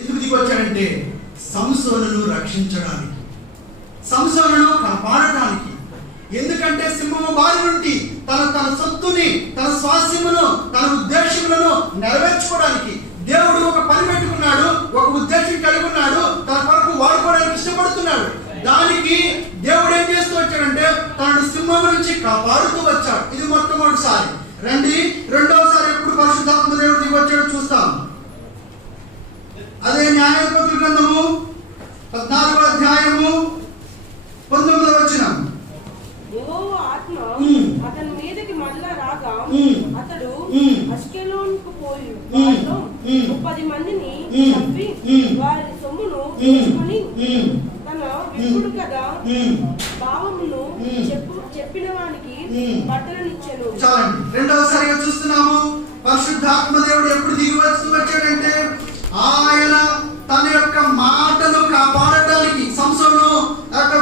ఎందుకు దిగొచ్చాడంటే సంసోనును రక్షించడానికి, సంసోనును కాపాడటానికి. ఎందుకంటే సింహము బారి నుండి తన సొత్తుని, తన స్వాస్యమును, తన ఉద్దేశములను నెరవేర్చుకోవడానికి దేవుడు ఒక పని పెట్టుకున్నాడు, ఒక ఉద్దేశం కలిగి ఉన్నాడు, తన కొరకు వాడుకోవడానికి ఇష్టపడుతున్నాడు. దానికి దేవుడు ఏం చేస్తూ వచ్చాడంటే తనను సింహం నుంచి కాపాడుతూ వచ్చాడు. ఇది మొట్టమొదటిసారి. రండి, రెండవసారి ఎప్పుడు పరిశుద్ధాత్మ దేవుడు దిగి వచ్చాడు చూస్తాం. అదే న్యాయాధిపతుల గ్రంథము 14వ అధ్యాయము 19వ వచనం. యెహోవా ఆత్మ అతని మీదకి మరలా రాగా అతడు అష్కెలోనుకు పోయి వారిలో 30 మందిని చంపి వారి సొమ్మును తీసుకొని తన విప్పుడు కదా భావమును చెప్పిన వానికి బట్టలనిచ్చెను. చాలండి, రెండవసారిగా చూస్తున్నాము. పరిశుద్ధాత్మ దేవుడు ఎప్పుడు దిగి వచ్చాడంటే ఆయన తన యొక్క మాటను కాపాడటానికి సంసోను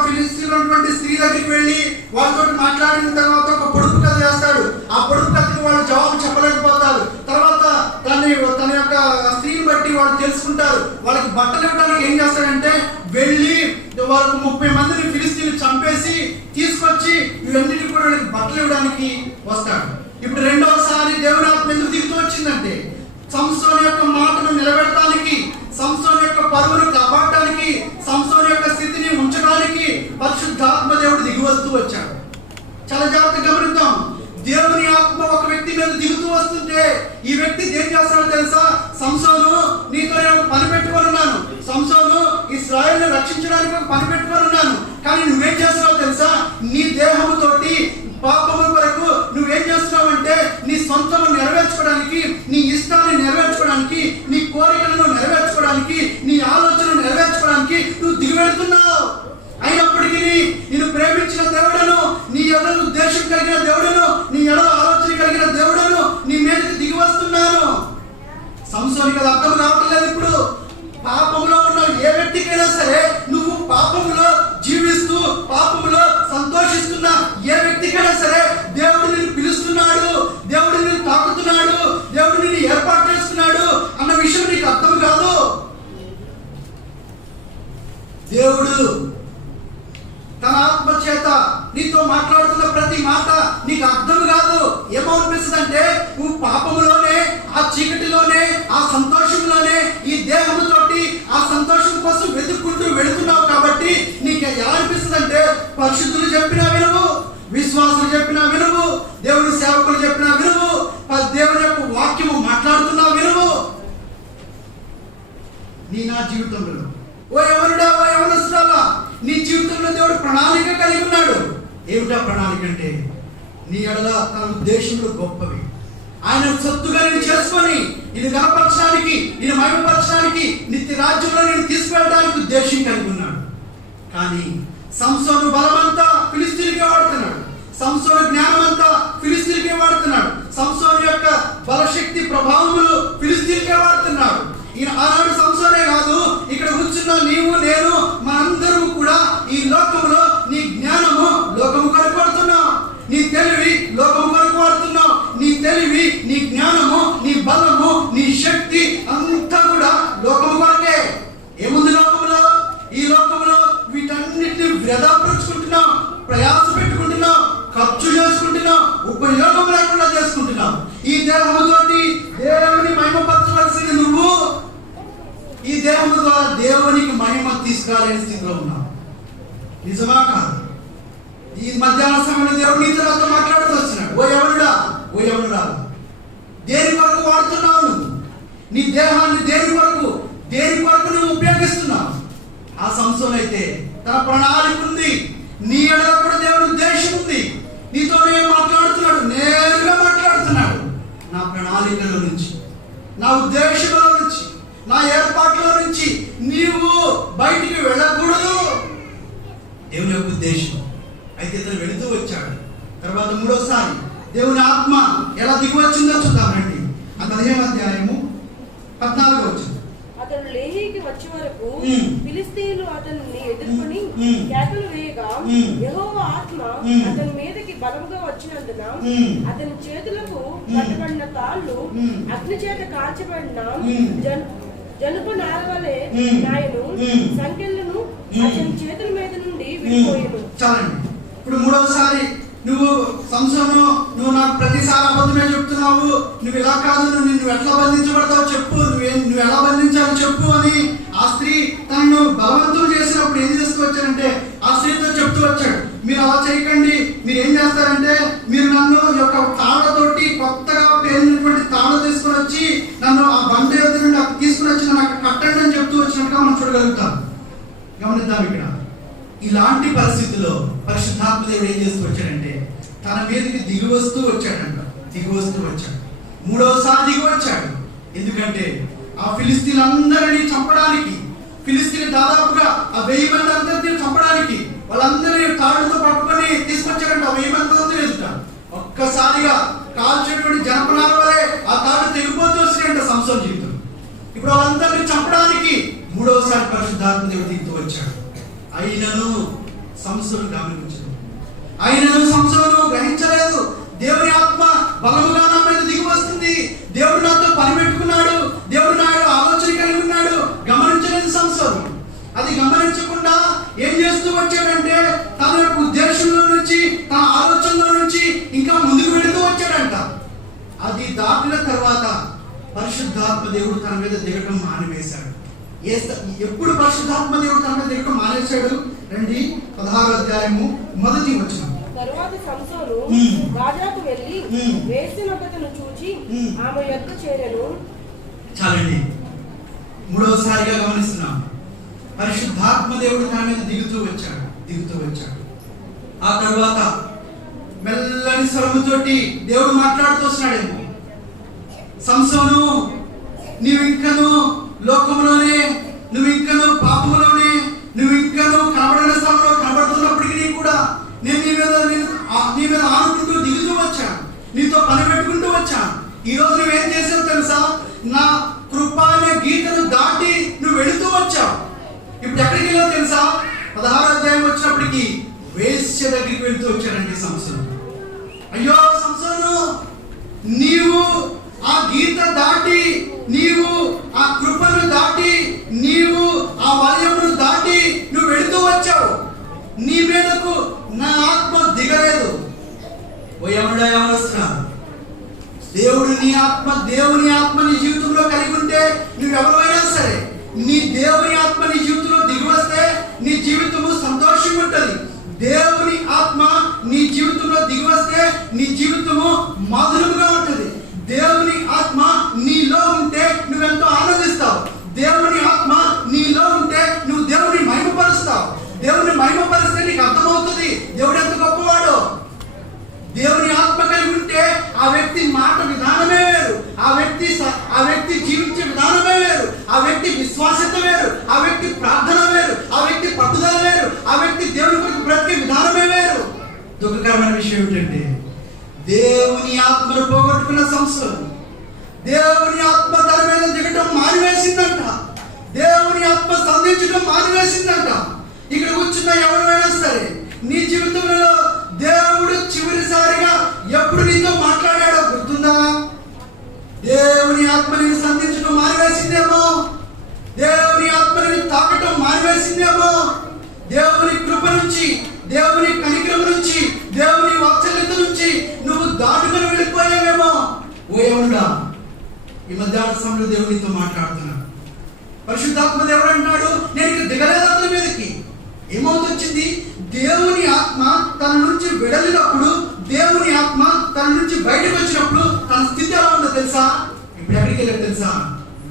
ఫిలిస్తీన్లైనటువంటి స్త్రీ దగ్గరికి వెళ్ళి వాళ్ళతో మాట్లాడిన తర్వాత ఒక పొడుపు కథ చేస్తాడు. ఆ పొడుపు కథకి వాళ్ళు జవాబు చెప్పలేకపోతారు. తర్వాత తన యొక్క స్త్రీని బట్టి వాళ్ళు తెలుసుకుంటారు. వాళ్ళకి బట్టలు ఇవ్వడానికి ఏం చేస్తాడంటే వెళ్ళి వాళ్ళకు 30 మందిని ఫిలిస్తీన్లు చంపేసి తీసుకొచ్చి ఇవన్నిటికీ కూడా వాళ్ళకి బట్టలు ఇవ్వడానికి వస్తాడు. ఇప్పుడు రెండవసారి దేవుని ఆత్మ ఎందుకు దిగుతూ వచ్చిందంటే సంసోను యొక్క మాటను నిలబెట్టడానికి, సంసోను యొక్క పరువును కాపాడటానికి, సంసోను యొక్క స్థితిని ఉంచడానికి పరిశుద్ధాత్మ దేవుడు దిగి వస్తూ వచ్చాడు. చాలా జాగ్రత్తగా గమనిద్దాం. దేవుని ఆత్మ ఒక వ్యక్తి మీద దిగుతూ వస్తుంటే ఈ వ్యక్తి ఏం చేస్తాడో తెలుసా? సంసోను, నీతో నేను పని పెట్టుకొని ఉన్నాను, సంసోను ఇశ్రాయేలును రక్షించడానికి ఒక పని పెట్టుకొని ఉన్నాను, కానీ నువ్వేం చేస్తున్నావు తెలుసా? నీ దేహముతోటి పాపము కొరకు నువ్వేం చేస్తున్నావు అంటే నీ సొంతము నెరవేర్చుకోవడానికి, నీ ఇష్టాన్ని నెరవేర్చుకోవడానికి, నీ కోరికలను నెరవేర్చుకోవడానికి, నీ ఆలోచనను నెరవేర్చుకోవడానికి నువ్వు దిగివెళ్తున్నావు. అయినప్పటికీ నేను ప్రేమించిన దేవుడను, నీ ఎడల ఉద్దేశం కలిగిన దేవుడను, నీ ఎడల ఆలోచన కలిగిన దేవుడను నీ మీదకి దిగి వస్తున్నాను. సంసోనికి అది అర్థం కావటం లేదు. ఇప్పుడు పాపంలో ఉన్న ఏ వ్యక్తికైనా సరే, నువ్వు పాపంలో జీవిస్తూ పాపంలో సంతోషిస్తున్న ఏ వ్యక్తికైనా సరే దేవుడు నిన్ను పిలుస్తున్నాడు, దేవుడు నిన్ను తాకుతున్నాడు, దేవుడు నిన్ను ఏర్పాటు చేస్తున్నాడు అన్న విషయం నీకు అర్థం కాదు. దేవుడు తన ఆత్మ చేత నీతో మాట్లాడుతున్న ప్రతి మాట నీకు అర్థం కాదు. ఏమనిపిస్తుంది అంటే నువ్వు పాపములోనే, ఆ చీకటిలోనే, ఆ సంతోషంలోనే, ఈ దేహముతోటి ఆ సంతోషం కోసం వెతుక్కుంటూ వెళుతున్నావు. కాబట్టి నీకు ఎలా అనిపిస్తుంది అంటే పరిశుద్ధులు చెప్పినా వినవు, విశ్వాసులు చెప్పినా వినవు, దేవుని సేవకులు చెప్పినా వినవు, దేవుని యొక్క వాక్యము మాట్లాడుతున్నా వినవు. నా జీవితంలో ఓ ఎవరుడా, ఓ ఎవరుస్తున్నావా, నీ జీవితంలో దేవుడు ప్రణాళిక కలిగి ఉన్నాడు. ఏమిటా ప్రణాళిక అంటే నీ ఎడల తన ఉద్దేశములు గొప్పవి. ఆయన సొత్తుగా నేను చేసుకొని నేను గణపరచడానికి, నేను మహిమపరచడానికి, నిత్య రాజ్యంలో నేను తీసుకువెళ్ళడానికి ఉద్దేశం కలిగి ఉన్నాడు. కానీ సంసోను బలమంతా ఫిలిస్తీన్కే వాడుతున్నాడు, సంసోను జ్ఞానమంతా ఫిలిస్తీన్కే వాడుతున్నాడు, సంసోను యొక్క బలశక్తి ప్రభావములు ఫిలిస్తీన్కే వాడుతున్నాడు. ఈయన ఆనాడు సంసోనే కాదు, ఇక్కడ కూర్చున్న నీవు నేను మనందరూ కూడా ఈ లోకంలో నీ జ్ఞానము లోకము కొరకు వాడుతున్నావు, నీ తెలివి లోకము కొరకు వాడుతున్నావు. నీ తెలివి, నీ జ్ఞానము, నీ బలము, నీ శక్తి అంతా కూడా లోకము కొరకే. ఏముంది లోకంలో? ఈ లోకంలో వీటన్నిటిని వృధాపరుచుకుంటున్నావు, ప్రయాస పెట్టుకుంటున్నావు, ఖర్చు చేసుకుంటున్నావు, ఉపయోగం లేకుండా చేసుకుంటున్నావు. ఈ దేహముతోటి దేవుని మహిమపరచవలసింది నువ్వు. ఈ దేహము ద్వారా దేవునికి మహిమ తీసుకురాలేని స్థితిలో ఉన్నావు. నిజమా కాదు? ఈ మధ్యాహ్న సమయంలో దేవుడు నీతో నాతో మాట్లాడుతూ వచ్చినాడు. ఓ ఎవరుడా, ఓ ఎవరుడా, దేని కొరకు వాడుతున్నావు నువ్వు? నీ దేహాన్ని దేని కొరకు నువ్వు ఉపయోగిస్తున్నావు? ఆ సంసోను అయితే తన ప్రణాళిక ఉంది, నీ ఎడల కూడా దేవుడు ఉద్దేశం ఉంది. నీతో నేను మాట్లాడుతున్నాడు, నేరుగా మాట్లాడుతున్నాడు. నా ప్రణాళికలో నుంచి, నా ఉద్దేశంలో నుంచి, నా ఏర్పాట్లో నుంచి నీవు బయటికి వెళ్ళకూడదు. దేవుని యొక్క ఉద్దేశం. అయితే ఇతను వెళుతూ వచ్చాడు. తర్వాత మూడోసారి దేవుని ఆత్మ ఎలా దిగి వచ్చిందో చూద్దామండి. ఆ 15వ అధ్యాయము 14వ వచనం. అతడు లేహీకి వచ్చే వరకు ఫిలిస్తీయులు అతన్ని ఎదుర్కొని కేకలు వేయగా యెహోవా ఆత్మ అతని మీదకి బలముగా వచ్చినందున అతని చేతులకు కట్టబడిన తాళ్ళు అగ్ని చేత కాల్చబడిన జనుపు నారవలే నాయను సంఖ్యలను అతని చేతుల మీద నుండి విడిపోయాను. చాలండి. ఇప్పుడు మూడవసారి నువ్వు సంసోను, నువ్వు నాకు ప్రతిసారి అబద్ధమే చెప్తున్నావు, నువ్వు ఇలా కాదు, నువ్వు ఎట్లా బంధించబడతావు చెప్పు, నువ్వు ఎలా బంధించాలో చెప్పు అని ఆ స్త్రీ తనను బలవంతం చేసినప్పుడు ఏం చేస్తూ వచ్చాడంటే ఆ స్త్రీతో చెప్తూ వచ్చాడు, మీరు అలా చేయకండి, మీరు ఏం చేస్తారంటే మీరు నన్ను యొక్క తాళ్ళతోటి కొత్తగా పేరినటువంటి తాళ్ళ తీసుకుని వచ్చి నన్ను ఆ బండ ఎదురు నుండి తీసుకుని వచ్చి నన్ను అక్కడ కట్టండి అని చెప్తూ వచ్చినట్టుగా మనం చూడగలుగుతాం. గమనిద్దాం. ఇక్కడ ఇలాంటి పరిస్థితుల్లో పరిశుద్ధాత్మ దేవుడు ఏం చేస్తూ వచ్చాడంటే తన మీదకి దిగి వస్తూ వచ్చాడంట. మూడవసారి దిగి వచ్చాడు. ఎందుకంటే ఆ ఫిలిస్తీన్లందరినీ చంపడానికి, ఫిలిస్తీన్ దాదాపుగా ఆ 1000 మంది అందరినీ చంపడానికి వాళ్ళందరినీ తాడుతో పట్టుకొని తీసుకొచ్చాడంట. ఆ 1000 మంది ఎదుట ఒక్కసారిగా కాల్చేటువంటి జనపనాల వలె ఆ తాడు తెగిపోతూ వచ్చినాయంట సంసోను జీవితం. ఇప్పుడు వాళ్ళందరినీ చంపడానికి మూడవసారి పరిశుద్ధాత్మ దేవుడు దిగుతూ వచ్చాడు. అయినను సంసోను గమనించలేదు, అయినను సంసోను గ్రహించలేదు. దేవుని ఆత్మ బలముగా నా మీద దిగి వస్తుంది, దేవుడు నాతో పని పెట్టుకున్నాడు, దేవుడు నాడు ఆలోచన కలిగి ఉన్నాడు. గమనించలేదు సంసోను. అది గమనించకుండా ఏం చేస్తూ వచ్చాడంటే తన యొక్క ఉద్దేశంలో నుంచి, తన ఆలోచనలో నుంచి ఇంకా ముందుకు వెళుతూ వచ్చాడంట. అది దాటిన తర్వాత పరిశుద్ధాత్మ దేవుడు తన మీద దిగటం మానివేశాడు. ఎప్పుడు పరిశుద్ధాత్మ దేవుడు తన మీద దిగటం మానేశాడు? రండి 16వ అధ్యాయము 1వ వచనం. తరువాత సంసోను గాజాకు వెళ్ళి వేశ్యనొకతను చూచి ఆమె యొద్ద చేరెను. చాలండి. మూడవసారిగా గమనిస్తున్నాం, పరిశుద్ధాత్మ దేవుడు తన మీద దిగుతూ వచ్చాడు. ఆ తర్వాత మెల్లని స్వరముతోటి దేవుడు మాట్లాడుతూ వస్తున్నాడేమో, సంసోను నీవు ఇంకను లోకంలోనే, నువ్వు ఇంకను పాపంలోనే, నువ్వు ఇంకను కనబడిన స్థలంలో కనబడుతున్నప్పటికీ కూడా నేను నీ మీద ఆనుకుంటూ దిగుతూ వచ్చాను, నీతో పని పెట్టుకుంటూ వచ్చాను. ఈ రోజు నువ్వేం చేసావు తెలుసా? నా కృప అనే గీతను దాటి నువ్వు వెళుతూ వచ్చావు. ఇప్పుడు ఎక్కడికి వెళ్ళావు తెలుసా? 16వ అధ్యాయం వచ్చినప్పటికీ వేశ్య దగ్గరికి వెళుతూ వచ్చాడండి సంసోను. అయ్యో సంసోను, నీవు ఆ గీత దాటి, నీవు ఆ కృపను దాటి, నీవు ఆ వలయమును దాటి నువ్వు వెళుతూ వచ్చావు. నీ మీదకు నా ఆత్మ దిగలేదు. ఓ యముడా, యమనస్తుడా, దేవుని ఆత్మ నీ జీవితంలో కలిగి ఉంటే నువ్వెవరైనా సరే, నీ దేవుని ఆత్మ నీ జీవితంలో దిగి వస్తే నీ జీవితము సంతోషంగా ఉంటుంది. దేవుని ఆత్మ నీ జీవితంలో దిగి వస్తే నీ జీవితము మధురముగా ఉంటుంది. దేవుని ఆత్మ నీలో ఉంటే నువ్వెంతో ఆనందిస్తావు. దేవుని ఆత్మ నీలో ఉంటే నువ్వు దేవుని మహిమపరుస్తావు. దేవుని మహిమపరిస్తే నీకు అర్థమవుతుంది దేవుడు ఎంత గొప్పవాడో. దేవుని ఆత్మ కలిగి ఉంటే ఆ వ్యక్తి మాట విధానమే వేరు, ఆ వ్యక్తి జీవించే విధానమే వేరు, ఆ వ్యక్తి విశ్వాసత వేరు, ఆ వ్యక్తి ప్రార్థన వేరు, ఆ వ్యక్తి పట్టుదల వేరు, ఆ వ్యక్తి దేవుని కొరకు బ్రతికే విధానమే వేరు. దుఃఖకరమైన విషయం ఏమిటంటే దేవుని ఆత్మను పోగొట్టుకున్న సంస్థలు, దేవుని ఆత్మ తన మీద దిగటం మానివేసిందంట. దేవుని ఆత్మ సంధించడం మానివేసిందంట. ఇక్కడ కూర్చున్న ఎవరైనా సరే నీ జీవితంలో దేవుడు చివరిసారిగా ఎప్పుడు నీతో మాట్లాడాడో గుర్తుందా? దేవుని ఆత్మని సంధించడం మానివేసిందేమో, దేవుని ఆత్మని తాకటం మానివేసిందేమో, దేవుని కృప నుంచి, దేవుని కనికరం నుంచి, దేవుని వాత్సల్యత నుంచి నువ్వు దాటుకుని వెళ్ళిపోయావేమో. ఓ యముడా, ఈ మధ్యాహ్న సమయంలో దేవునితో మాట్లాడుతున్నాడు. పరిశుద్ధాత్మ దేవుడు అంటున్నాడు, నేను ఇక దిగలేదు అతని మీదకి. ఏమవుతొచ్చింది? దేవుని ఆత్మ తన నుంచి వెడలినప్పుడు, దేవుని ఆత్మ తన నుంచి బయటకు వచ్చినప్పుడు తన స్థితి ఎలా ఉందో తెలుసా? ఇప్పుడు ఎక్కడికి వెళ్ళాడు తెలుసా?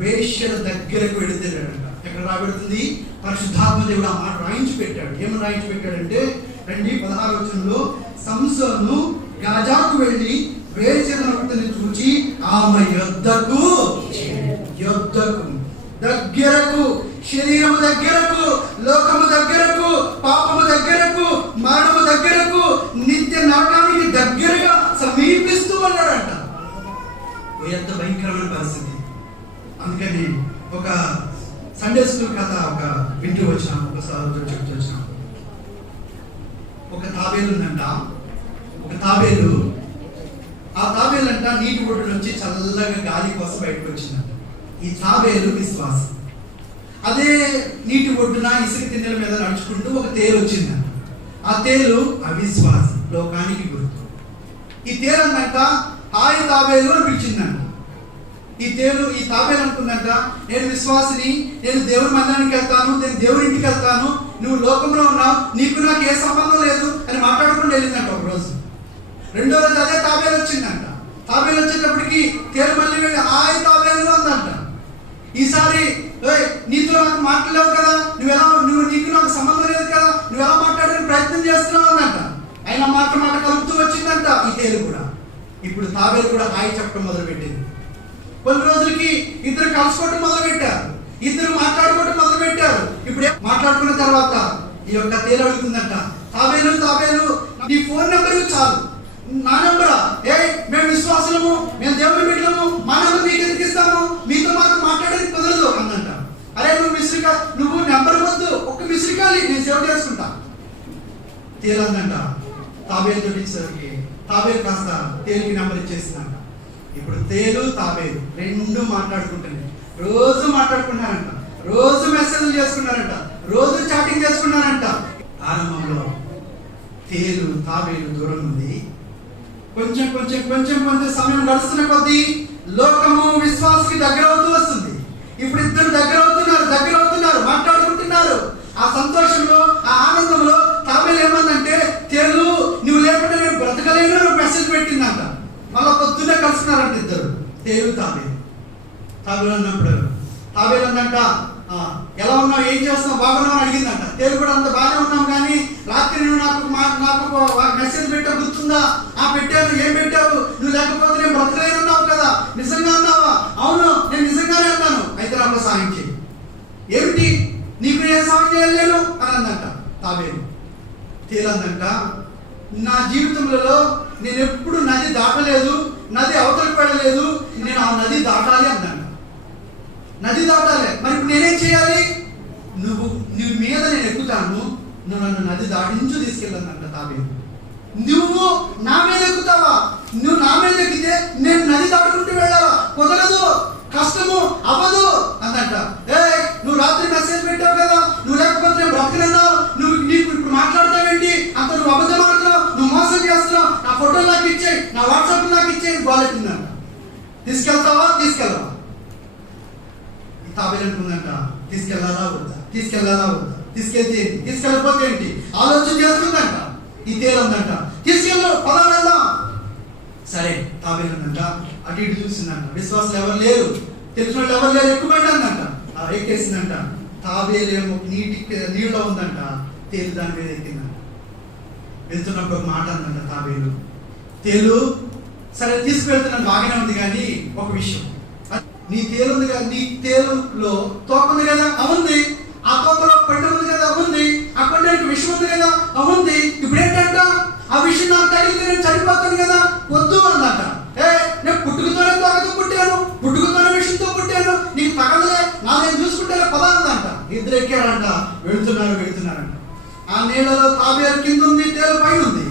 వేశ్యల దగ్గరకు వెళుతున్నాడంట. ఎక్కడ రాబడుతుంది? పరిశుద్ధాత్మ దేవుడు ఆ మాట రాయించి పెట్టాడు. ఏమని రాయించి పెట్టాడంటే రండి 16వ వచనంలో, సంసోను గాజాకు వెళ్ళి వేశ్యలను చూచి ఆమె యొద్దకు దగ్గరకు, శరీరము దగ్గరకు, లోకము దగ్గరకు, పాపము దగ్గరకు, మరణము దగ్గరకు, నిత్య నరకానికి దగ్గరగా సమీపిస్తూ ఉన్నాడంట. ఎంత భయంకరమైన పరిస్థితి. అందుకని ఒక సండే స్కూల్ కథ వింటూ వచ్చినాం, ఒకసారి చెప్తూ వచ్చినాం. తాబేలు ఉందంట. ఒక తాబేలు, ఆ తాబేలు అంట నీటి ఒడ్డు నుంచి చల్లగా గాలి కోసం బయటకు వచ్చిందంట. ఈ తాబేలు విశ్వాసం. అదే నీటి ఒడ్డున ఇసుక తిన్నెల మీద నడుచుకుంటూ ఒక తేలు వచ్చిందంట. ఆ తేలు అవిశ్వాసం, లోకానికి గుర్తు. ఈ తేలు అందంట హాయ్ తాబేలు అని పిలిచిందంట. ఈ తాబేలు అనుకుందంట, నేను విశ్వాసిని, నేను దేవుడి మందిరానికి వెళ్తాను, నేను దేవుడి ఇంటికి వెళ్తాను, నువ్వు లోకంలో ఉన్నావు, నీకు నాకు ఏ సంబంధం లేదు అని మాట్లాడుకుంటూ వెళ్ళిందంట. ఒక రోజు, రెండో రోజు అదే తాబేలు వచ్చిందంట. తాబేలు వచ్చేటప్పటికి తేలు మళ్ళీ వెళ్ళి హాయ్ తాబేలు అందంట. ఈసారి నీతో నాకు మాట్లాడలేవు కదా, నీకు నాకు సంబంధం లేదు కదా, నువ్వు ఎలా మాట్లాడడానికి ప్రయత్నం చేస్తున్నావు అందంట. ఆయన మాట కలుపుతూ వచ్చిందంట ఈ తేలు కూడా. ఇప్పుడు తాబేలు కూడా హాయ్ చెప్పడం మొదలుపెట్టింది. కొన్ని రోజులకి ఇద్దరు కలుసుకోవటం మొదలు పెట్టారు, ఇద్దరు మాట్లాడుకోవటం మొదలు పెట్టారు. ఇప్పుడు మాట్లాడుకున్న తర్వాత ఈ యొక్క తేలు అడుగుతుందంట, తాబేలు నీ ఫోన్ నెంబర్ చాలు, నా నెంబరా? మేము విశ్వాసులము, మేము దేవుని బిడ్డలము, మా నెంబర్ మీకు ఎందుకు ఇస్తాము, మీతో మాకు మాట్లాడేది కుదరదు అందంట. అరే నువ్వు నెంబర్ వద్దు, ఒక్క మిస్రికాలి, నేను సేవ్ చేసుకుంటా. తేలు అందంట తాబేలు చూపించేసరికి తాబేలు కాస్త తేలికి నెంబర్ ఇచ్చేసిందంట. ఇప్పుడు తేలు తాబేలు రెండు మాట్లాడుకుంటుంది, రోజు మాట్లాడుకున్నారంట, రోజు మెసేజ్లు చేసుకున్నారంట, రోజు చాటింగ్ చేసుకున్నారంట. ఆరంభంలో తేలు తాబేలు దూరం ఉంది. కొంచెం కొంచెం కొంచెం కొంచెం సమయం గడుస్తున్న కొద్దీ లోకము విశ్వాసకి దగ్గర అవుతూ వస్తుంది. ఇప్పుడు ఇద్దరు దగ్గర అవుతున్నారు, మాట్లాడుకుంటున్నారు. ఆ సంతోషంలో, ఆ ఆనందంలో తాబేలు ఏమందంటే, తేలు నువ్వు లేకుండా నేను బ్రతకలేను మెసేజ్ పెట్టిందంట. మళ్ళా పొద్దున్నే కలుసుకున్నారంట ఇద్దరు, తేలు తాబేలు అన్నప్పుడు తాబేలు అందంట, ఎలా ఉన్నావు, ఏం చేస్తున్నావు, బాగున్నావు అని అడిగిందంట. తేలు కూడా అంత బాగానే ఉన్నాం, కానీ రాత్రి నువ్వు నాకు మెసేజ్ పెట్టావు గుర్తుందా? పెట్టావు, ఏం పెట్టావు, నువ్వు లేకపోతే నేను బ్రతకలేనున్నావు కదా, నిజంగా అన్నావా? అవును, నేను నిజంగానే అన్నాను, అయితే నాకు సాయం చేయి. ఏమిటి, నీకు నేను సాయం చేయలేను అని అందంట తాబేలు. తేలు అందంట, నా జీవితంలో నేను ఎప్పుడు నది దాటలేదు, నది అవతలకు వెళ్ళలేదు, నేను ఆ నది దాటాలి అందంట. నది దాటాలి, మరి ఇప్పుడు నేనేం చేయాలి? నువ్వు మీద నేను ఎక్కుతాను, నువ్వు నన్ను నది దాటించు తీసుకెళ్ళందంట తాబేలు. నువ్వు నా మీద ఎక్కుతావా? నువ్వు నా మీద ఎక్కితే నేను నది దాటుకుంటూ వెళ్ళాలా? కుదరదు, కష్టము, అవ్వదు అందంట. నువ్వు రాత్రి మెసేజ్ పెట్టావు కదా, నువ్వు లేకపోతే నేను బ్రతకనన్నావు, నీకు ఇప్పుడు మాట్లాడతావేంటి, అంత నువ్వు అబద్ధం ఆడుతున్నావు, నువ్వు మోసం చేస్తున్నావు, నా ఫోటో నాకు ఇచ్చేయి, నా వాట్సాప్ నాకు ఇచ్చేయి బాగుంటుందంట. తీసుకెళ్తావా? ఈ తాబేలు అనుకుందంట, తీసుకెళ్లాలా వద్దా, తీసుకెళ్తే ఏంటి, తీసుకెళ్ళిపోతే ఏంటి ఆలోచన చేస్తుందంట. ఈ తేలు ఉందంట, తీసుకెళ్ళు పదార్థం. సరే, తాబేలు ఉందంట, అటు ఇటు చూసిందంట, విశ్వాసాలు ఎవరు లేరు, తెలిసిన వాళ్ళు ఎవరు లేరు, ఎక్కుమంటుందంట. ఎక్కేసిందంట. తాబేలు ఏమో నీళ్ళలో ఉందంట, తేలు దాని మీద ఎక్కిందంట. వెళ్తున్నప్పుడు ఒక మాట అందంట తాబేలు, తేలు సరే తీసుకువెళ్తున్నాను బాగానే ఉంది, కానీ ఒక విషయం, నీ తేలు ఉంది కదా, నీ తేలులో తోక ఉంది కదా, అవుంది, ఆ తోకలో పండు ఉంది కదా, అవుంది, ఆ పండుగకి విషయం ఉంది కదా, అవుంది, ఇప్పుడు ఏంటంట, ఆ విషయం నాకు తగిలితే నేను చనిపోతాను కదా, వద్దు అందంట. నేను పుట్టుకతోనే తోకతో పుట్టాను, పుట్టుకతోనే విషయంతో పుట్టాను, నీకు తగలలే, నేను చూసుకుంటే పదా అందంట. ఇద్దరు ఎక్కారంట, వెళ్తున్నారంట. ఆ నీళ్ళలో తాబేలు కింద ఉంది, తేలు పైన ఉంది.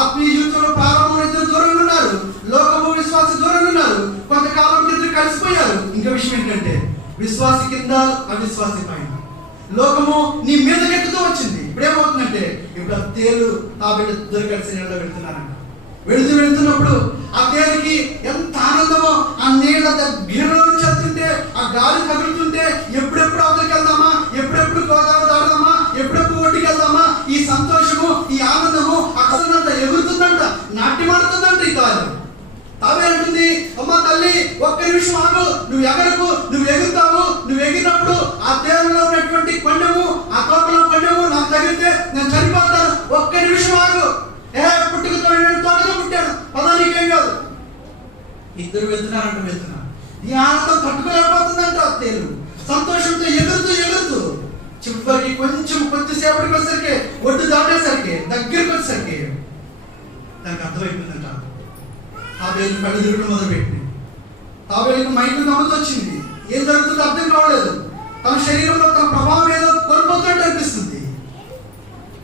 ఆత్మీయ జీవితంలో ప్రారంభంలో ఇద్దరు దూరంగా ఉన్నారు, లోకము విశ్వాసి దూరంగా ఉన్నారు. కొంతకాలం ఇద్దరు కలిసిపోయారు. ఇంకా విషయం ఏంటంటే, విశ్వాసి కింద, అవిశ్వాసి పైన. లోకము నీ మీదకెక్కుతూ వచ్చింది. ఇప్పుడు ఏమవుతుందంటే, ఇప్పుడు ఆ తేలు తాబేలు ఇద్దరు కలిసి నీళ్ళలో వెళ్తున్నప్పుడు ఆ తేలికి ఎంత ఆనందమో, ఆ నీళ్ళ దగ్గరలో నుంచి వెళ్తుంటే, ఆ గాలి తగులుతుంటే, ఎప్పుడెప్పుడు అవతలికి వెళ్దామా, ఎప్పుడెప్పుడు గోదావరి దాడదామా, ఎప్పుడెప్పుడు ఒడ్డుకి వెళ్దామా, ఈ సంతోషము, ఈ ఆనందము అక్కడంత ఎగురుతుందంట, నాట్యమాడుతుందంట. ఈ తాబేలు అంటుంది, అమ్మా తల్లి ఒక్క నిమిషం ఆగు, నువ్వు ఎగరకు, నువ్వు ఎగురుతావు, నువ్వు ఎగిరినప్పుడు ఆ తేలులో ఉన్నటువంటి కొండము, ఆ తోటలో కొండము నాకు తగిలితే నేను చనిపోతాను, ఒక్క నిమిషం ఆగు. పుట్టుకతో తోటలో పుట్టాను, పదా నీకేం కాదు. ఇద్దరు వెళ్తున్నారు. ఈ ఆనందం తట్టుకోలేకపోతుందంట ఆ తేలు. సంతోషంతో ఎగురుతూ చివరికి కొద్దిసేపటికి వచ్చేసరికి, ఒడ్డు దాటేసరికి, దగ్గరికి వచ్చేసరికి దానికి అర్థమైపోయిందంట. తాబేలు కళ్ళు తిరగడం మొదలుపెట్టింది. తాబేలుకి మైండ్ గమనిక వచ్చింది, ఏం జరుగుతుందో అర్థం కావలేదు. తన శరీరంలో తన ప్రభావం ఏదో కోల్పోతున్నట్టు అనిపిస్తుంది.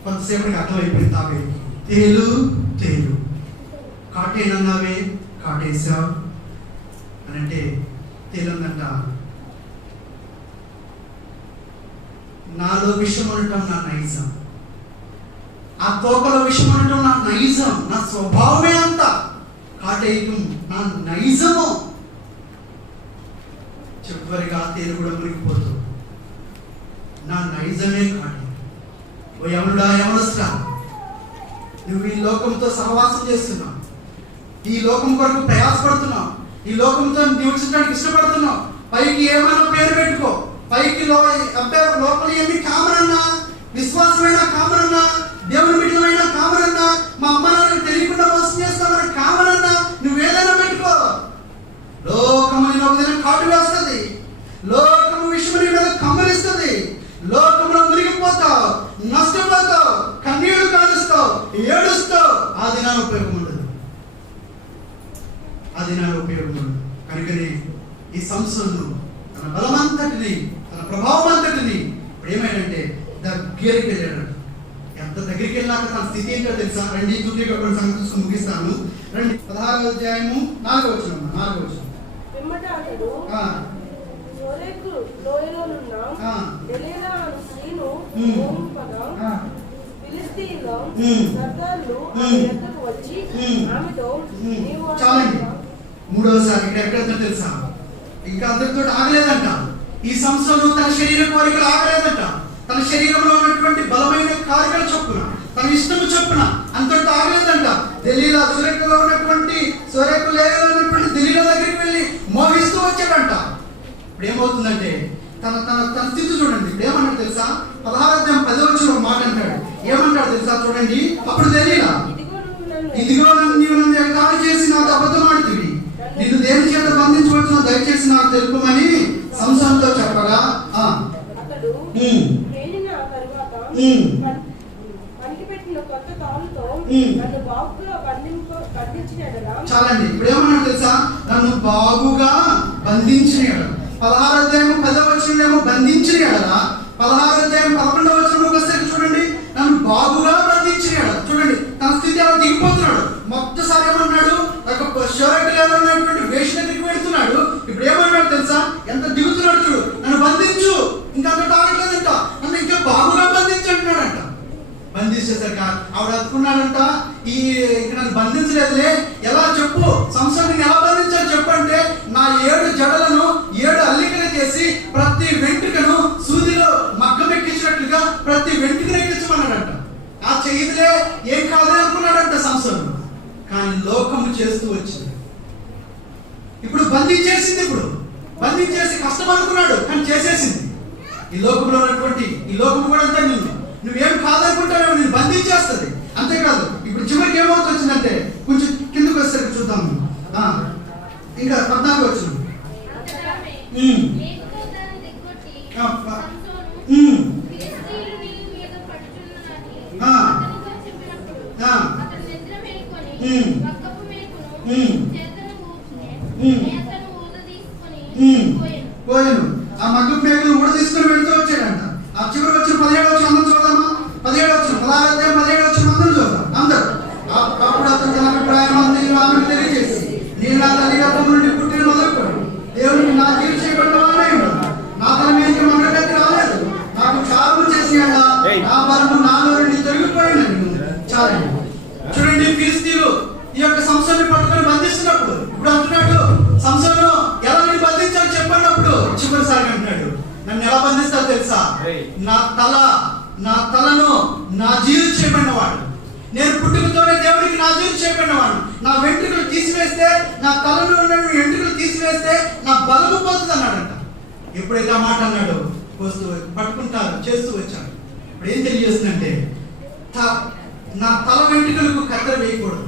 కొంతసేపటికి అర్థమైపోయింది తాబేలుకి, తేలు తేలు, కాటేనన్నావే కాటేశావు అని అంటే తేలందంట, నాలో విషం ఉండటం నా నైజం, ఆ తోకలో విషం ఉండటం నా నైజం, నా స్వభావమే అంత కాటేయటం నా నైజము. చివరిగా తేలు కూడా మునిగిపోతూ నా నైజమే కాటే. ఓ యవనుడా యవనస్తుడా, నువ్వు ఈ లోకంతో సహవాసం చేస్తున్నావు, ఈ లోకం కొరకు ప్రయాసపడుతున్నావు, ఈ లోకంతో నివసించడానికి ఇష్టపడుతున్నావు. పైకి ఏమైనా పేరు పెట్టుకో, పైకి లోపల ఏమి కామరన్నా, విశ్వాసమైన కామరన్నా, దేవుని బిడ్డలైన కామరన్నా, మా అమ్మ నాన్నకు తెలియకుండా మోసం చేస్తామని కామరన్నా, నువ్వేదైనా పెట్టుకో. లోకము నీ మీద కాటు వేస్తుంది, లోకము విషయం నీ మీద కమ్మరిస్తుంది, లోకంలో మునిగిపోతావు, నష్టపోతావు, కన్నీళ్లు కాలుస్తావు, ఏడుస్తావు. ఆ దినాన ఉపయోగం ఉండదు, ఆ దినాన ఉపయోగం ఉండదు. కనుకనే ఈ సంస్థను తన బలమంతటిని, తన ప్రభావం అంతటిని ఇప్పుడు ఏమైందంటే దగ్గరికి వెళ్ళాడు. ఎంత దగ్గరికి వెళ్ళాక తన స్థితి ఏంటో తెలుసా? రండి తుదిగా కొన్ని సంగతి ముగిస్తాను. రండి 16వ అధ్యాయము 4వ వచనం. పిమ్మట అతడు సోరేకు లోయలోనున్న దెలీలా అను స్త్రీను మోహింపగా ఫిలిష్తీయుల సర్దారులు ఆమె యొద్దకు వచ్చి ఆమెతో, నీవు చాలండి. మూడవసారి ఇక్కడ ఎక్కడ తెలుసా? ఇంకా అందరితో ఆగలేదంట. ఈ సంస్థను తన శరీర కోరికలు ఆగలేదంట. తన శరీరంలో ఉన్నటువంటి బలమైన కార్యాల చొప్పున, తన ఇష్టము చొప్పున అంతటితో ఆగలేదంట. దెలీలా సోరేకులో ఉన్నటువంటి దెలీలా దగ్గరికి వెళ్ళి మోహిస్తూ వచ్చాడంట. ఇప్పుడు ఏమవుతుందంటే తన తన తన స్థితి చూడండి. ఇప్పుడు ఏమన్నాడు తెలుసా? 16వ అధ్యాయం 10వ వచనంలో మాట అంటాడు. ఏమంటాడు తెలుసా? చూడండి. అప్పుడు దెలీలా, ఇదిగో నీవు నన్ను ఎగతాళి చేసి నాకు అబద్ధమాడుతుంది, నిన్ను దేని చేత బంధించవచ్చునో దయచేసి నాకు తెలుపమని సంసోనుతో చెప్పగా, చాలండి. ఇప్పుడు ఏమన్నాడు తెలుసా? నన్ను బాగుగా బంధించిన ఎడల. 16వ అధ్యాయం 10వ వచనంలో బంధించిన ఎడల, 16వ అధ్యాయం 11వ వచనంలోకి వస్తే చూడండి, నన్ను బాగుగా బంధించిన ఎడల. చూడండి తన స్థితి అలా దిగిపోతున్నాడు. మొట్టసారి ఏమన్నాడు? ఉన్నటువంటి వేష దగ్గరికి వెళ్తున్నాడు. ఇప్పుడు ఏమన్నాడు తెలుసా? ఎంత దిగుతున్నాడు చూడు. నన్ను బంధించు, ఇంకా అంత తాగట్లేదంట, నన్ను ఇంకా బాగుగా బంధించు అంటున్నాడంట. బంధించేసరికి ఆవిడ అనుకున్నాడంట, ఇక నన్ను బంధించలేదులే, ఎలా చెప్పు, సంసారాన్ని ఎలా బంధించాలి చెప్పంటే, నా 7 జడలను 7 అల్లికలు చేసి ప్రతి వెంట్రుకను సూదిలో మగ్గం ఎక్కించినట్లుగా ప్రతి వెంట్రుకను ఎక్కించమన్నాడంట. ఆ చెయ్యిలే ఏం కాదని అనుకున్నాడంట సంసారం. కానీ లోకము చేస్తూ వచ్చింది. ఇప్పుడు బంధించేసింది. ఇప్పుడు బంధించేసి కష్టం అనుకున్నాడు, కానీ చేసేసింది. ఈ లోకంలో ఉన్నటువంటి ఈ లోకం కూడా అంతే, నువ్వేం కాదనుకుంటావేమో నేను బంధించేస్తుంది. అంతేకాదు ఇప్పుడు చివరికి ఏమవుతుంది వచ్చిందంటే, కొంచెం కిందకు వచ్చేసరికి చూద్దాము. ఇంకా 14వ వచనం. పోయాను. ఆ మగ్గు మేకలు ఊడ తీసుకొని వెళ్తూ వచ్చాడంట. ఆ చివరికి వచ్చిన 17వ వచనం అందరూ చూద్దామా? 17వ వచనం 16వ అధ్యాయం 17వ వచనం అందరూ చూద్దాం. అందరూ. అప్పుడు అతను తన అభిప్రాయం ఆమెకు తెలియజేసి, నేను నా తల్లి గర్భం నుండి పుట్టిన మొదలుకొని దేవునికి నా జీవితం చేయబడిన వాడే ఉన్నాను. నా తల మీద మండగట్టి రాలేదు, నాకు చాలు చేసిన నా బలము నాలో నుండి తొలగిపోయినది. చాలు. చూడండి, ఫిలిష్తీయులు ఈ యొక్క సంస్థని పట్టుకొని బంధిస్తున్నప్పుడు ఇప్పుడు అంటున్నాడు, సంస్థను ఎలా నేను బంధించాలి చెప్పన్నప్పుడు చివరిసారి అంటున్నాడు, నన్ను ఎలా బంధిస్తారో తెలుసా? నా తలను నా జీవితం చేయబడినవాడు, నేను పుట్టుకతోనే దేవుడికి నా జీవితం చేయబడినవాడు. నా వెంట్రుకలు తీసివేస్తే, నా తలలో ఉన్న వెంట్రుకలు తీసివేస్తే నా బలము పోతుంది అన్నాడంట. ఎప్పుడైతే ఆ మాట అన్నాడు, వస్తూ పట్టుకుంటారు చేస్తూ వచ్చాడు. ఇప్పుడు ఏం తెలియజేస్తుందంటే, నా తల వెంట్రుకలకు కత్తెర వేయకూడదు.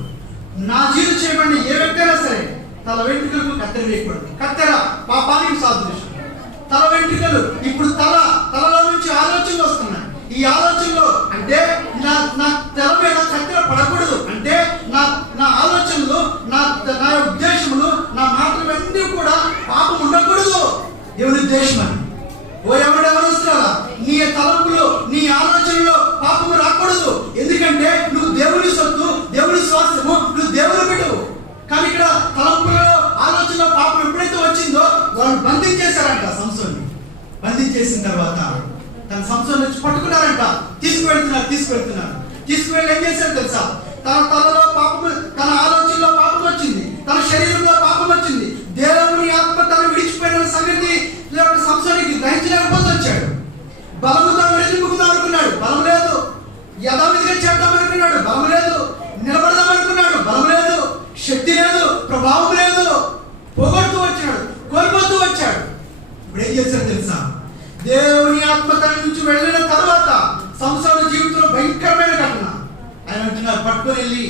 నా జీవితం చేయబడిన ఏ వ్యక్తైనా సరే తల వెంట్రుకలకు కత్తెర వేయకూడదు. కత్తెర పాపానికి సాదృశ్యం. తల వెంట్రుకలు ఇప్పుడు తలలో నుంచి ఆలోచనలు వస్తున్నాయి. ఈ ఆలోచనలో అంటే నా తల మీద కత్తెర పడకూడదు అంటే నా ఆలోచనలు, నా ఉద్దేశములు, నా మాటలు అన్నీ కూడా పాపం ఉండకూడదు. దేవుని ఉద్దేశం అని. ఓ ఎవరు వస్తున్నారా? నీ తలంపులు, నీ ఆలోచనలో పాపము రాకూడదు. ఎందుకంటే నువ్వు దేవుని సొత్తు, కానీ సంసోను వచ్చి పట్టుకున్నారంట, తీసుకువెళ్తున్నారు. తీసుకువెళ్ళి ఏం చేశారు తెలుసా? తన తలలో పాపం, తన ఆలోచనలో పాపం వచ్చింది, తన శరీరంలో పాపం వచ్చింది. దేవుని ఆత్మ తను విడిచిపోయిన సంగతి సంసోనికి గ్రహించలేకపోతే వచ్చాడు. బలముతో విడిచిపోకుందాం అనుకున్నాడు, బలం లేదు. యథావిధిగా చేద్దాం అనుకున్నాడు, బలం లేదు. నిలబడదాం అనుకున్నాడు, బలం లేదు. శక్తి లేదు, ప్రభావం లేదు. పోగొడుతూ వచ్చాడు, కోల్పోతూ వచ్చాడు. ఇప్పుడు ఏం చేశాడు తెలుసా? దేవుని ఆత్మ తన నుంచి వెళ్ళిన తర్వాత సంసోను జీవితంలో భయంకరమైన ఘటన. ఆయన అంటున్నారు, పట్టుకొని వెళ్ళి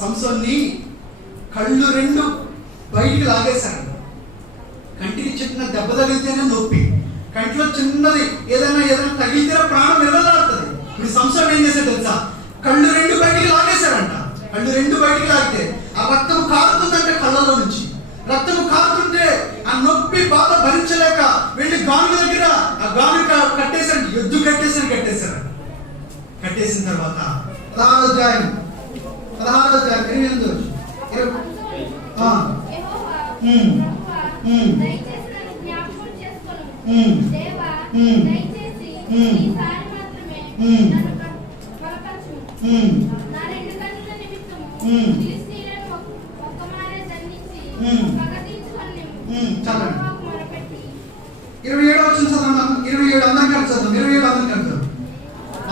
సంసోన్ని కళ్ళు 2 బయటికి లాగేశాడు. కంటికి చిన్న దెబ్బ తగిలితేనే నొప్పి, కంటిలో చిన్నది ఏదైనా తగిలితేనే ప్రాణం నిలబడుతుంది. ఇప్పుడు సంసోను ఏం చేశాడు తెలుసా? కళ్ళు 2 బయటికి లాగేశాడంట. కళ్ళు 2 బయటికి లాగితే ఆ రక్తం కారుతుందంటే కళ్ళలో నుంచి రక్తం కారుతుంటే ఆ నొప్పి బాధ భరించలేక వెళ్ళి గాను దగ్గర ఆ గాను కట్టేశాడు, ఎద్దు కట్టేశాడు. కట్టేసిన తర్వాత 16వ అధ్యాయం 8 27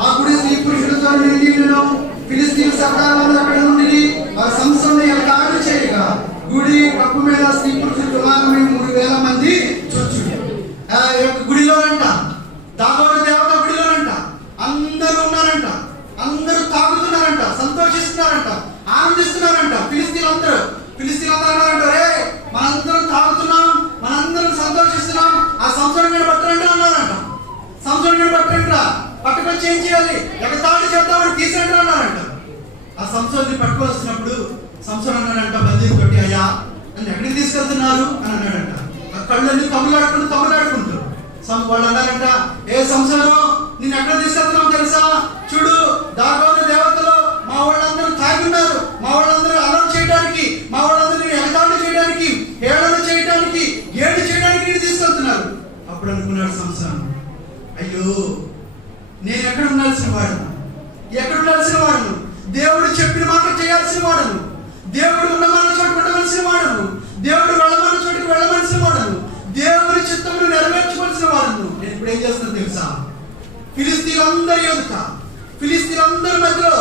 ఆ గుడి స్త్రీ పురుషులతో నిండినను ఫిలిష్తీయుల సర్దారులు అక్కడ నుండి వారి సంసోను ఎగతాళి చేయగా గుడి కప్పు మీద స్త్రీ పురుషులు సుమారు 3000 మంది చొచ్చుడు. గుడిలోనంట, దాగోను దేవత గుడిలోనంట అందరూ ఉన్నారంట, అందరూ తాగుతున్నారంట, సంతోషిస్తున్నారంట, ఆనందిస్తున్నారంట. ఫిలిష్తీయులందరూ అన్నారంట, రే మనందరం తాగుతున్నాం, మనందరం సంతోషిస్తున్నాం, ఆ సంసోను మీద పట్టరంట అన్నారంట. సంసోను మీద పట్టరంట, పట్టుకొచ్చి ఏం చేయాలి, ఎగతాళి చేద్దామని తీసుకుంటూ అన్నారంట. ఆ సంసోన్ని పట్టుకొని వస్తున్నప్పుడు సంసోను అన్నాడంట బంధువులతోటి, అయ్యా నన్ను ఎక్కడికి తీసుకెళ్తున్నారు అని అన్నాడంట. ఆ కళ్ళని తమ్ములాడుకుంటూ వాళ్ళు అన్నారంట, ఏ సంసోను నిన్ను ఎక్కడ తీసుకెళ్తున్నావు తెలుసా? చూడు, దాగోను దేవతలు మా వాళ్ళందరూ తాగున్నారు, మా వాళ్ళందరూ అలర్ట్ చేయడానికి, మా వాళ్ళందరూ ఎగతాళి చేయడానికి, హేళన చేయడానికి, గేడు చేయడానికి నేను తీసుకెళ్తున్నారు. అప్పుడు అనుకున్నాడు సంసోను, అయ్యో నేను ఎక్కడ ఉండాల్సిన వాడును, దేవుడు చెప్పిన మాట చేయాల్సిన వాడును, దేవుడు ఉండమన్న చోటు ఉండవలసిన వాడును, దేవుడు వెళ్ళమన్న చోటుకు వెళ్ళవలసిన వాడును, దేవుని చిత్తమును నెరవేర్చవలసిన వాడును. నేను ఇప్పుడు ఏం చేస్తున్నా తెలుసా? ఫిలిష్తీయులందరి మధ్యలో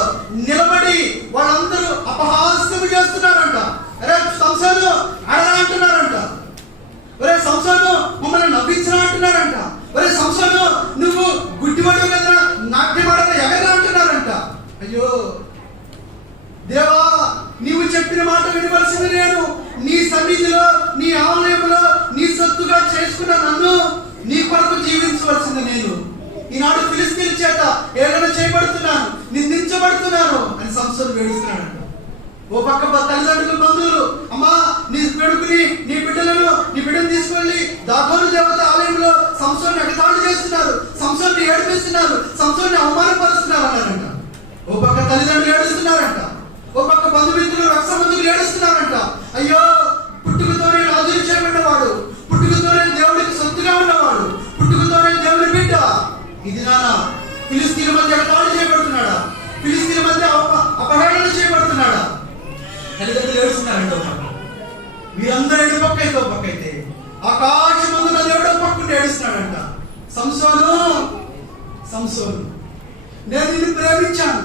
నిలబడి వాళ్ళందరూ అపహాస్యం చేస్తున్నారంట. అరే సంసోను అడరా అంటున్నారంట, ఒరే సంసోను మమ్మల్ని నవ్వించరా అంటున్నారంట, ఒరే సంసోను నువ్వు గుడ్డివాడు కదా నాట్యమాడగా ఎగరా అంటున్నారంట. అయ్యో దేవా, నీవు చెప్పిన మాట వినవలసింది నేను, నీ సన్నిధిలో నీ ఆలయంలో నీ సొత్తుగా చేసుకున్న నన్ను నీ కొరకు జీవించవలసింది నేను. ఈనాడు ఫిలిష్తీయుల చేత ఏదైనా చేయబడుతున్నాను, నిందించబడుతున్నాను అని సంసోను వేడుస్తున్నాడంట. ఓ పక్క తల్లిదండ్రులు, బంధువులు, అమ్మా నీ బిడ్డను తీసుకెళ్ళి దాగోను దేవత ఆలయంలో సంసోన్ని ఎగతాళి చేస్తున్నారు, సంసోన్ని ఏడిపిస్తున్నారు, సంసోన్ని అవమానపరుస్తున్నారు అన్నారంట. ఓ పక్క తల్లిదండ్రులు ఏడుస్తున్నారంట, ఓ పక్క బంధుమిత్రులు రక్ష బంధువులు ఏడుస్తున్నారంట. అయ్యో, పుట్టుకతోనే రాజులు చేయబడినవాడు, పుట్టుకతోనే దేవుడికి సొత్తుగా ఉన్నవాడు, పుట్టుకతోనే దేవుడి బిడ్డ, ఇది నాన్న ఫిలిష్తీయుల మధ్య ఎగతాళి చేయబడుతున్నాడా? ఫిలిష్తీయుల మధ్య అపహేళన చేయబడుతున్నాడా? తల్లిదండ్రులు ఏడుస్తున్నారంట. వీరందరూ ఎటు పక్క అయితే ఒక పక్క అయితే ఆకాశమందున దేవుడు పక్కన ఏడుస్తున్నాడంట. సంసోను నేను నిన్ను ప్రేమించాను,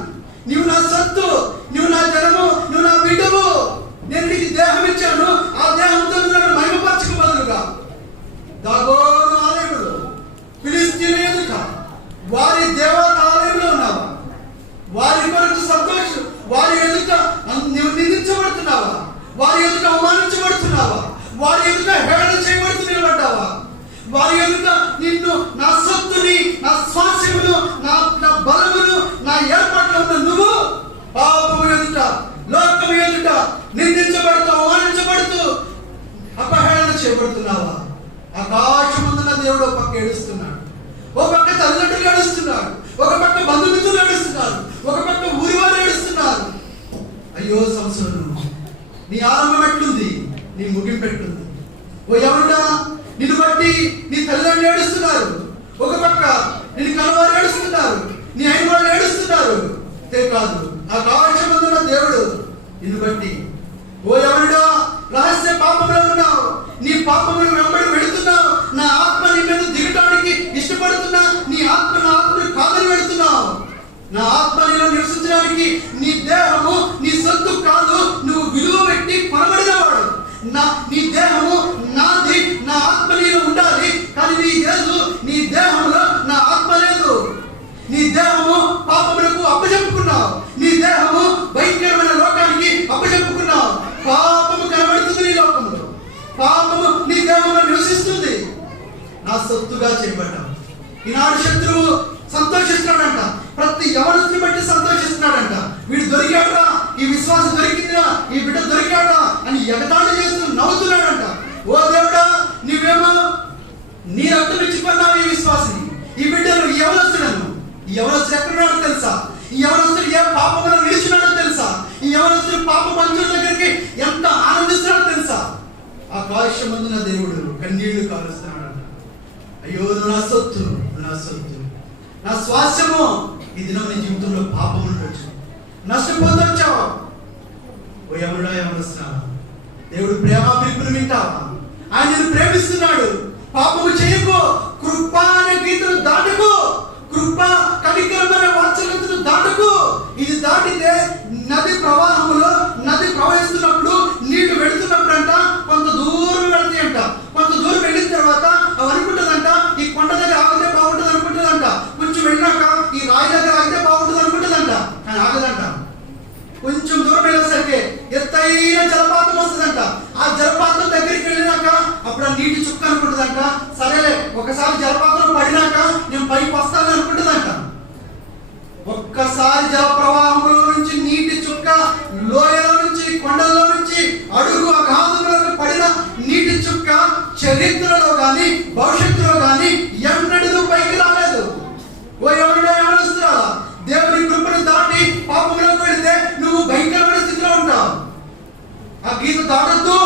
నీవు నా సొత్తు, నువ్వు నా జనము, నువ్వు నా బిడ్డవు, నేను నీకు దేహం ఇచ్చాను, ఆ దేహంతో నన్ను మహిమపరచక బదులుగా దాగోను ఆలయంలో ఫిలిష్తీయుల ఎదుట వారి దేవత ఆలయంలో ఉన్నావా? వారి కొరకు సంతోషం, వారి ఎదుట నువ్వు నిందించబడుతున్నావా? వారి ఎదుట అవమానించబడుతున్నావా? వారి ఎదుట హేళన చేయబడుతూ నిలబడ్డావా? వారి ఎదుట నిన్ను నా సొత్తుని, నా స్వాస్యమును, నా బలమును, నా ఏర్పాట్లు ఉన్న నువ్వు పాపము ఎదుట, లోకము ఎదుట నిందించబడుతూ, అవమానించబడుతూ, అపహేళన చేయబడుతున్నావా? ఆకాశమందున దేవుడు ఒక పక్క ఏడుస్తున్నాడు, ఒక పక్క తల్లిదండ్రులు ఏడుస్తున్నాడు, ఒక పక్క బంధుమిత్రులు ఏడుస్తున్నారు, ఒక పక్క ఊరి వారు ఏడుస్తున్నారు. అయ్యో సంసోను, నీ ఆరంభం ఎట్లుంది, నీ ముగింపు ఎట్లుంది? ఓ ఎవరుడా, నిన్ను బట్టి నీ తల్లిదండ్రులు ఏడుస్తున్నారు, ఒక పక్క నిన్ను కలవారు ఏడుస్తున్నారు, నీ అయిన వాళ్ళు ఏడుస్తున్నారు. అంతేకాదు నాకు ఆవేశమందున్న దేవుడు నిన్ను బట్టి, ఓ ఎవరుడా రహస్య పాపంలో ఉన్నావు, నీ పాపములు వెంబడి వెళుతున్నావు, నా ఆత్మ నీ మీద దిగటానికి ఇష్టపడుతున్నా, నీ ఆత్మ నా ఆత్మని కాదని వెళుతున్నావు. నా ఆత్మ నీలో నివసించడానికి నీ దేహము నీ సొత్తు కాదు, నువ్వు విలువ పెట్టి కొనబడినవాడు. నీ దేహము నాది, నా ఆత్మ నీలో ఉండాలి. కానీ నీ దేహంలో నా ఆత్మ లేదు. నీ దేహము పాపములకు అప్పచెప్పుకున్నావు, నీ దేహము భయంకరమైన లోకానికి అప్పచెప్పుకున్నావు. పాపము కనబడుతుంది నీ లోకంలో, పాపము నీ దేహంలో నివసిస్తుంది. నా సొత్తుగా చేయబడ్డావు. ఈనాడు శత్రువు సంతోషిస్తున్నాడంట, ప్రతి యవనస్తుని బట్టి సంతోషిస్తున్నాడంట. వీడు దొరికాడా, ఈ విశ్వాసం దొరికిందిరా, ఈ బిడ్డ దొరికాడా అని ఎగతాళి చేస్తూ నవ్వుతున్నాడంట. ఓ దేవుడా, నీవేమో నీ రక్తం ఇచ్చిపోన్నావు ఈ విశ్వాసిని, ఈ బిడ్డను, ఈ యవనస్తుడను. ఈ యవనస్తుడు ఎక్కడున్నాడో తెలుసా? ఈ యవనస్తుడు ఏ పాపంలో నిలిచినాడో తెలుసా? ఈ యవనస్తుడు పాప మంచుల దగ్గరికి ఎంత ఆనందిస్తున్నాడో తెలుసా? ఆ కాలుష్యమందున దేవుడు కన్నీళ్లు కాలుస్తున్నాడంట. అయ్యో నువ్వు నా సొత్తు, నా సొత్తు, నా స్వాస్యము. ఈ దినం నీ జీవితంలో పాపం ఉండొచ్చు, నష్టపోతొచ్చావా? ఓ ఎవరుడా ఎవరుస్తున్నావా? దేవుడు ప్రేమ పిలుపుని వింటావా? ఆయన నిన్ను ప్రేమిస్తున్నాడు. పాపము చేయకు, కృప అనే గీతను దాటకు, కృప కనికరమైన వాత్సల్యతను దాటకు. ఇది దాటితే నది ప్రవాహములో, నది ప్రవహిస్తున్నప్పుడు, నీళ్లు వెళుతున్నప్పుడు అంట కొంత దూరం వెళ్తాయంట. కొంత దూరం వెళ్ళిన తర్వాత అవి అనుకుంటుందంట ఈ కొండ దగ్గర ఆగితే బాగుంటుంది అనుకుంటుందంట. కొంచెం వెళ్ళినాక ఈ రాయి దగ్గర ఆగితే బాగుంటుంది అనుకుంటుందంట. కానీ ఆగదంట. కొంచెం దూరం వెళ్ళేసరికి ఎత్తైన జలపాతం వస్తుందంట. ఆ జలపాతం దగ్గరికి వెళ్ళినాక అప్పుడు ఆ నీటి చుక్క అనుకుంటుందంట. సరేలే, ఒకసారి జలపాతం పడినాక నేను పైకి వస్తాను అనుకుంటుందంట. ఒక్కసారి జల ప్రవాహంలో నుంచి నీటి చుక్క, లోయలో నుంచి, కొండల్లో నుంచి, అడుగు అగాధంలో పడిన నీటి చుక్క చరిత్రలో గాని భవిష్యత్తులో గాని ఎన్నడూ పైకి రాలేదు. ఓ ఎవరుడా ఎవరుస్తున్నా, దేవుని కృపను దాటి పాపంలోకి వెళితే నువ్వు భయంకరమైన స్థితిలో ఉంటావు. ఆ గీత దాటద్దు,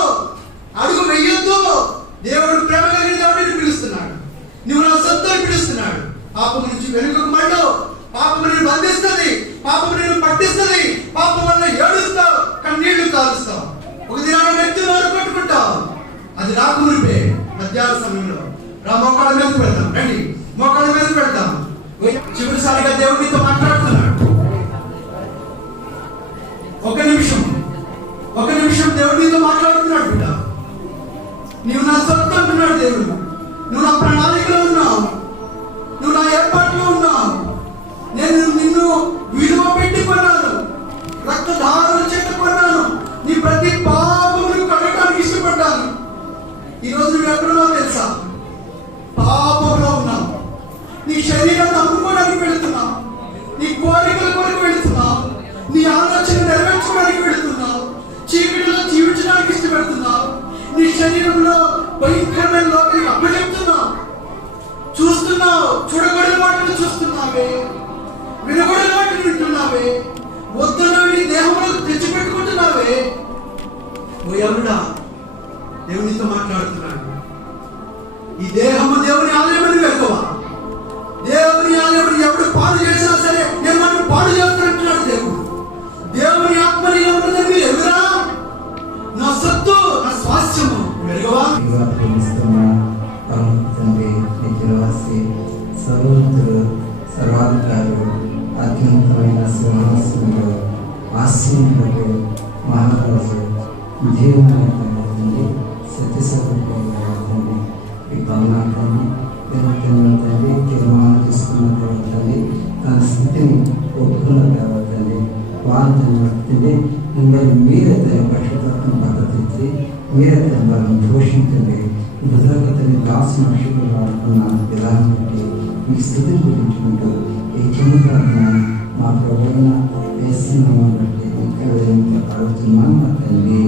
అడుగు వెయ్యొద్దు. దేవుడు ప్రేమ కలిగిన దేవుడిని పిలుస్తున్నాడు, నువ్వు నా సొంతం పిలుస్తున్నాడు. పాపం నుంచి వెనుకకు మళ్ళు, పాపం నిన్ను బంధిస్తుంది, పాపం నిన్ను పట్టిస్తుంది, పాపం వల్ల ఏడుస్తావు, కన్నీళ్లు కాలుస్తావు, ఒక దినాన్ని నెత్తి వారు కొట్టుకుంటావు. అది రాకుమునిపే మధ్యాహ్న సమయంలో మోకాళ్ళ మీదకి పెడతాం. రండి, మోకాళ్ళ మీదకి పెడతాం. చివరిసారిగా దేవుడు నీతో మాట్లాడుతున్నాడు. ఒక నిమిషం దేవుడు నీతో మాట్లాడుతున్నాడు. బిడ్డ, నీవు నా సొత్తు అంటున్నాడు దేవుడు. నువ్వు నా ప్రణాళికలో ఉన్నావు, నువ్వు నా ఏర్పాట్లో ఉన్నావు. నేను నిన్ను విలువ పెట్టి కొన్నాను, రక్తధారణ చేత కొన్నాను. నీ ప్రతి పాపమును కడగడానికి ఇష్టపడ్డాను. ఈరోజు నువ్వు ఎక్కడున్నావు తెలుసా? పాపంలో ఉన్నావు. నీ శరీరాన్ని అమ్ముకోవడానికి వెళుతున్నావు, నీ కోరికల కొరకు వెళుతున్నావు, నీ ఆలోచన నెరవేర్చుకోవడానికి వెళుతున్నావు, చీకటిలో జీవించడానికి ఇష్టపడుతున్నావు. నీ శరీరంలో భయంకరమైన లోకానికి అప్పచెప్తున్నావు. చూస్తున్నావు, చూడకూడని వాటిని చూస్తున్నావే, వినకూడని వాటిని వింటున్నావే, వద్దన్నవి నీ దేహంలో తెచ్చిపెట్టుకుంటున్నావే. ఓ ఎవరుడా, దేవునితో మాట్లాడుతున్నాడు. ఈ దేహము దేవుని ఆలయమని వెళ్తావా? దేవుని ఆలయం ఎవడు పాడు చేసినా సరే నేను నన్ను పాడు చేస్తున్నట్టున్నాడు దేవుడు. దేవుని ఆత్మని ఎవరు ఎదురా? నా సొత్తు, నా స్వాస్థ్యము వెలుగవా? సర్వోన్నతుడు, సర్వాధికారుడు, అత్యున్నతమైన సింహాసనంలో ఆసీనుడు, మహారాజు, దేవుని తండ్రి, సత్యస్వరూపండి, ఈ పవనాన్ని తండ్రి తీర్మానం తీసుకున్న తండ్రి, తన స్థితిని ఒప్పుకున్న తండ్రి, వారిని మిమ్మల్ని మీరే తన పక్షపాతం పద్ధతి, మీరే తన వాళ్ళని పోషించండి. బుధగతని దాసు నక్షత్రం వాడుకున్న విధానం బట్టి మీ స్థితిని గురించుకుంటూ ఈ చిన్న ప్రార్థన మా ప్రభువైన యేసు నామమున బట్టి ఇంకా అడుగుతున్నాను తండ్రి.